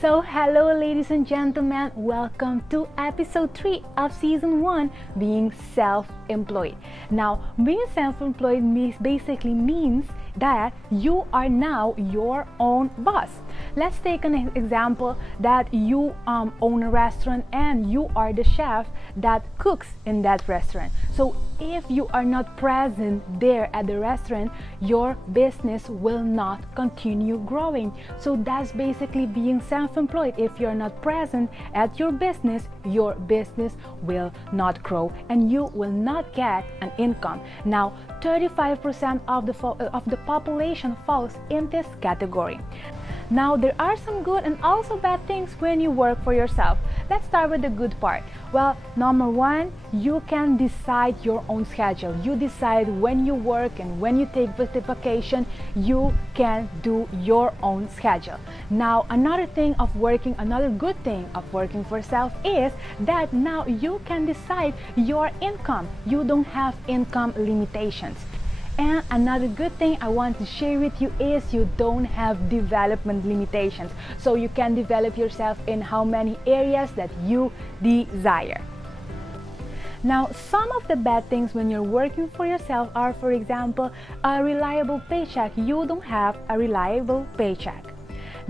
So, hello, ladies and gentlemen, welcome to episode 3 of season 1, being self-employed. Now, being self-employed basically means that you are now your own boss. Let's take an example that you own a restaurant and you are the chef that cooks in that restaurant. So if you are not present there at the restaurant, your business will not continue growing. So that's basically being self-employed. If you're not present at your business will not grow and you will not get an income. Now, 35% of the population falls in this category. Now, there are some good and also bad things when you work for yourself. Let's start with the good part. Well, number one, you can decide your own schedule. You decide when you work and when you take vacation. You can do your own schedule. Now, another good thing of working for yourself is that now you can decide your income. You don't have income limitations. And another good thing I want to share with you is you don't have development limitations. So you can develop yourself in how many areas that you desire. Now, some of the bad things when you're working for yourself are, for example, a reliable paycheck. You don't have a reliable paycheck.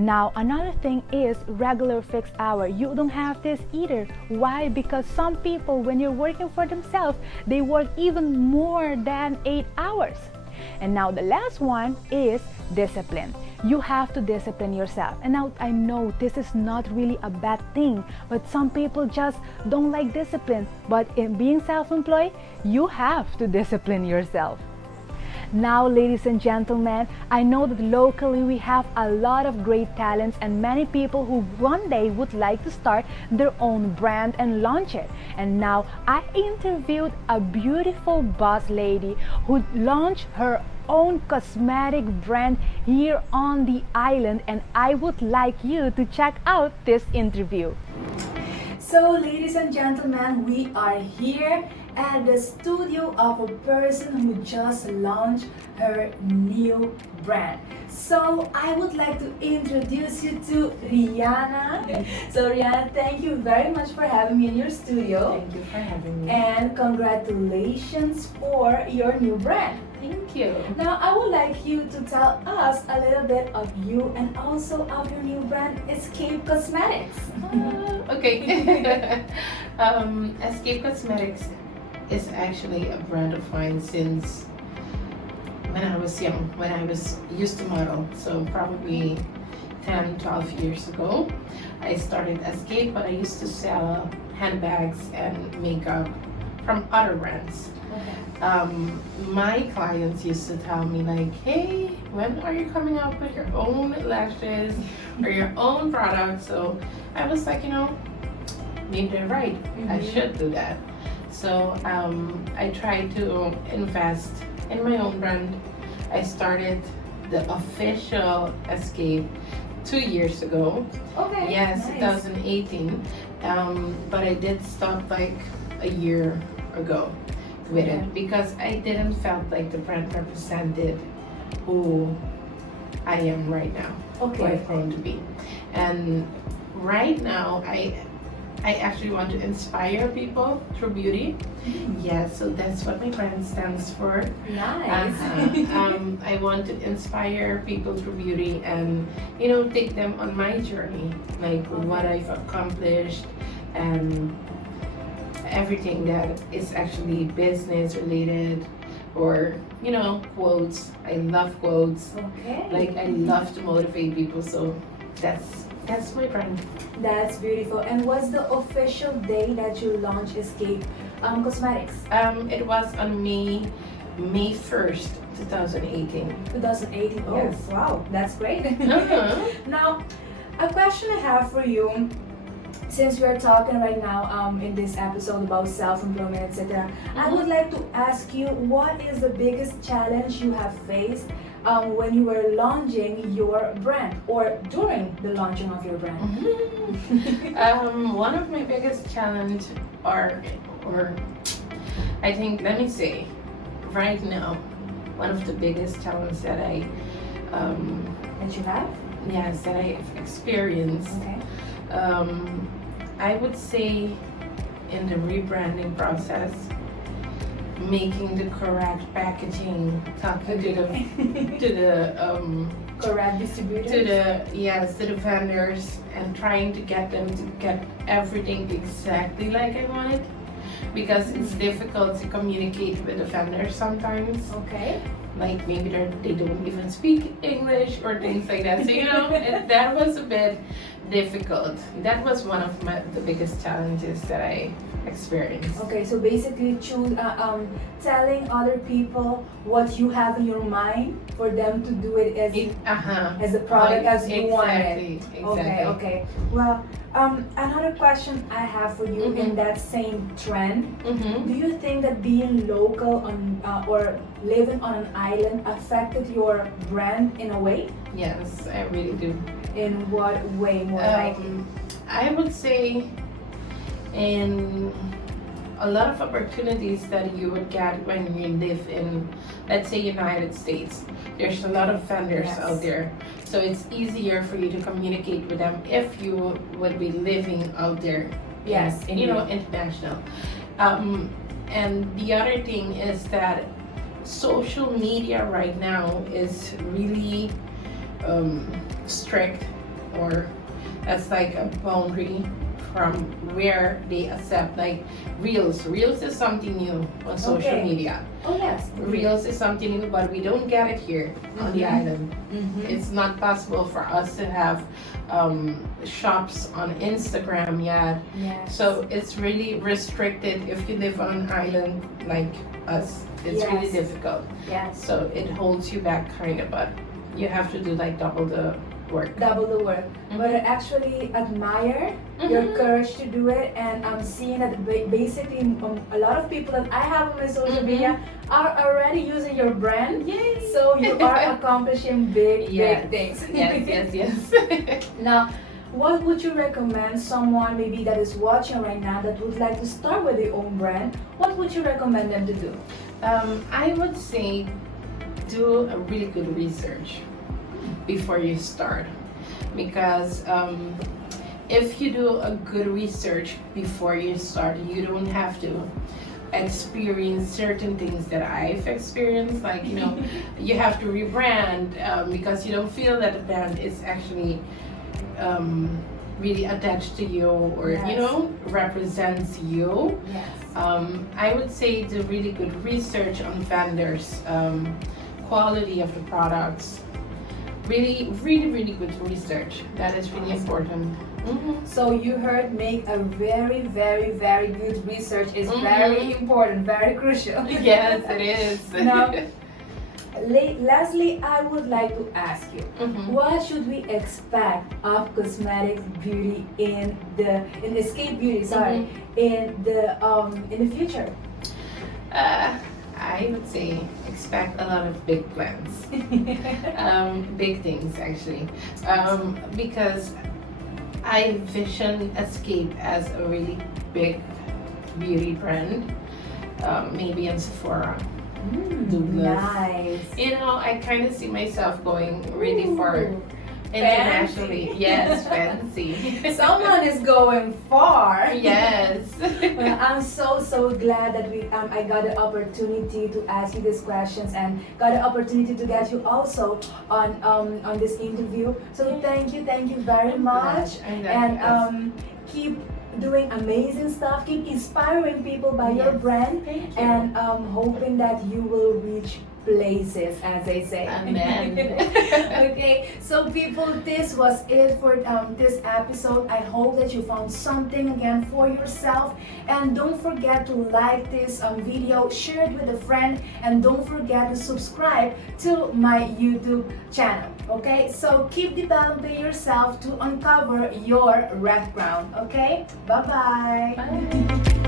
Now, another thing is regular fixed hour. You don't have this either. Why? Because some people, when you're working for themselves, they work even more than 8 hours. And now the last one is discipline. You have to discipline yourself. And now I know this is not really a bad thing, but some people just don't like discipline. But in being self-employed, you have to discipline yourself. Now, ladies and gentlemen, I know that locally we have a lot of great talents and many people who one day would like to start their own brand and launch it. And now I interviewed a beautiful boss lady who launched her own cosmetic brand here on the island, and I would like you to check out this interview. So, ladies and gentlemen, we are here at the studio of a person who just launched her new brand. So I would like to introduce you to Ryana. So Ryana, thank you very much for having me in your studio. Thank you for having me. And congratulations for your new brand. Thank you. Now, I would like you to tell us a little bit of you and also of your new brand, Escape Cosmetics. Okay. Escape Cosmetics is actually a brand of mine since when I was young, when I was used to model. So probably 10, 12 years ago, I started Escape, but I used to sell handbags and makeup from other brands. Okay. My clients used to tell me like, hey, when are you coming up with your own lashes or your own products? So I was like, maybe they're right. I should do that. So I tried to invest in my own brand. I started the official Escape 2 years ago. Okay. Yes, nice. 2018. But I did stop like a year ago with it because I didn't felt like the brand represented who I am right now, who I've grown to be. And right now I actually want to inspire people through beauty. Yeah, so that's what my brand stands for. Nice. I want to inspire people through beauty and take them on my journey, like what I've accomplished and everything that is actually business related, or quotes. I love quotes. Okay. Like I love to motivate people, so that's my brand. That's beautiful. And what's the official day that you launched Escape Cosmetics? It was on May 1st, 2018. 2018. Oh, Yes. wow, that's great. Uh-huh. Now, a question I have for you, since we are talking right now in this episode about self-employment, etc., I would like to ask you, what is the biggest challenge you have faced when you were launching your brand or during the launching of your brand? One of my biggest challenge or I think, let me say, right now, one of the biggest challenges that That you have? yes, that I've experienced. Okay. I would say in the rebranding process, making the correct packaging, talking to the Correct distributors. to the vendors and trying to get them to get everything exactly like I wanted, because it's difficult to communicate with the vendors sometimes. Okay. Like maybe they don't even speak English or things like that. So that was a bit difficult. That was one of the biggest challenges that I experienced. Okay, so basically telling other people what you have in your mind for them to do it as a product as you want it. Exactly. Okay. Well, another question I have for you in that same trend. Do you think that being local or living on an island affected your brand in a way? Yes, I really do. In what way more likely? I would say in a lot of opportunities that you would get when you live in, let's say, United States. There's a lot of vendors out there, so it's easier for you to communicate with them if you would be living out there. Yes, international. And the other thing is that social media right now is really strict, or that's like a boundary from where they accept, like reels. Reels is something new on social media. Oh yes. Reels is something new, but we don't get it here on the island. It's not possible for us to have shops on Instagram yet. Yes. So it's really restricted if you live on an island like us. It's really difficult. Yes. So it holds you back kind of, but you have to do like double the work. But I actually admire your courage to do it, and I'm seeing that basically a lot of people that I have on my social media are already using your brand. Yay! So you are accomplishing big things. Yes. Now, what would you recommend someone maybe that is watching right now that would like to start with their own brand? What would you recommend them to do? I would say do a really good research before you start, because if you do a good research before you start, you don't have to experience certain things that I've experienced, like you have to rebrand because you don't feel that the brand is actually really attached to you, or represents you. I would say do really good research on vendors, quality of the products. Really good research. That is really important. So you heard, make a very good research is very important, very crucial. Yes, it is. Now, lastly, I would like to ask you, what should we expect of cosmetic beauty in Escape Beauty? In the future? I would say expect a lot of big plans, big things actually, because I envision Escape as a really big beauty brand, maybe in Sephora, Douglas. Nice. I kind of see myself going really far internationally. Yes, fancy. Someone is going far. Yes. Well, I'm so glad that I got the opportunity to ask you these questions and got the opportunity to get you also on this interview. So thank you very much, and keep doing amazing stuff. Keep inspiring people by your brand. Thank you. And hoping that you will reach places, as they say. Amen. Okay, so people, this was it for this episode. I hope that you found something again for yourself, and don't forget to like this video, share it with a friend, and don't forget to subscribe to my YouTube channel. Okay, so keep developing yourself to uncover your red crown. Okay, bye. Bye.